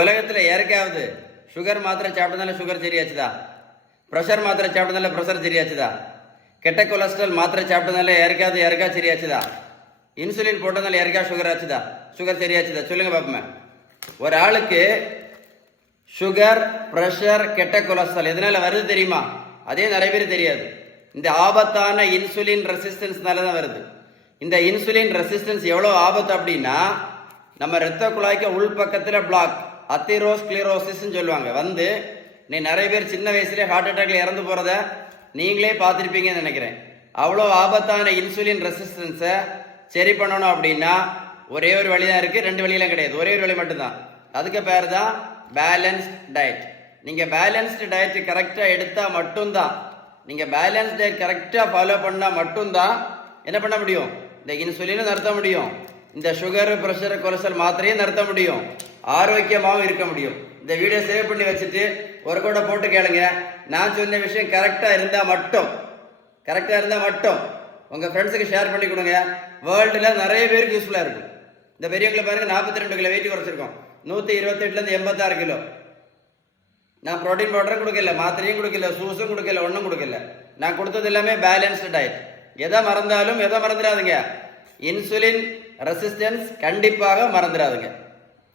உலகத்தில் யாருக்காவது சுகர் மாத்திரை சாப்பிட்டதால சுகர் சரியாச்சுதா? ப்ரெஷர் மாத்திரை சாப்பிட்டதால ப்ரெஷர் சரியாச்சுதா? கெட்ட கொலஸ்ட்ரால் மாத்திரை சாப்பிட்டதால யாருக்கா சரியாச்சுதா? இன்சுலின் போட்டதால யாருக்கா சுகர் ஆச்சுதா? சுகர் சரியாச்சுதா? சொல்லுங்க பாப்போமே. ஒரு ஆளுக்கு சுகர், ப்ரெஷர், கெட்ட கொலஸ்ட்ரால் எதனால வருது தெரியுமா? அதே நிறைய பேர் தெரியாது. இந்த ஆபத்தான இன்சுலின் ரெசிஸ்டன்ஸ்னால தான் வருது. இந்த இன்சுலின் ரெசிஸ்டன்ஸ் எவ்வளோ ஆபத்து அப்படின்னா, நம்ம இரத்த குழாய்க்கு உள் பக்கத்தில் பிளாக், அத்திரோஸ்க்ளிரோசிஸ் சொல்லுவாங்க. வந்து நீ நிறைய பேர் சின்ன வயசுலேயே ஹார்ட் அட்டாக்ல இறந்து போகிறத நீங்களே பார்த்துருப்பீங்கன்னு நினைக்கிறேன். அவ்வளோ ஆபத்தான இன்சுலின் ரெசிஸ்டன்ஸை சரி பண்ணணும் அப்படின்னா ஒரே ஒரு வழி தான் இருக்குது. ரெண்டு வழியெல்லாம் கிடையாது, ஒரே ஒரு வழி மட்டும்தான். அதுக்கு பேர் தான் பேலன்ஸ்ட் டயட். நீங்கள் பேலன்ஸ்டு டயட் கரெக்டாக எடுத்தால் மட்டும்தான், நீங்கள் பேலன்ஸ் டயட் கரெக்டாக ஃபாலோ பண்ணால் மட்டும்தான் என்ன பண்ண முடியும்? இந்த இன்சுலினை நிறுத்த முடியும், இந்த சுகர், ப்ரெஷர், கொலஸ்ட்ரால் மாத்திரையும் நிறுத்த முடியும், ஆரோக்கியமாகவும் இருக்க முடியும். இந்த வீடியோ சேவ் பண்ணி வச்சுட்டு ஒரு கூட போட்டு கேளுங்க. நான் சொன்ன விஷயம் கரெக்டாக இருந்தால் மட்டும் உங்கள் ஃப்ரெண்ட்ஸுக்கு ஷேர் பண்ணி கொடுங்க. வேர்ல்டில் நிறைய பேருக்கு யூஸ்ஃபுல்லாக இருக்கும். இந்த பெரியவங்களை பாருங்க, 42 கிலோ வெயிட் குறைச்சிருக்கோம், 128லேருந்து 86 கிலோ. நான் ப்ரோட்டீன் பவுடரும் கொடுக்கல, மாத்திரையும் கொடுக்கல, சூஸும் கொடுக்கல, ஒன்றும் கொடுக்கல. நான் கொடுத்தது எல்லாமே பேலன்ஸ்டு டயட். எதை மறந்தாலும் மறந்துடாதுங்க, இன்சுலின் ரெசிஸ்டன்ஸ் கண்டிப்பாக மறந்துடாதுங்க.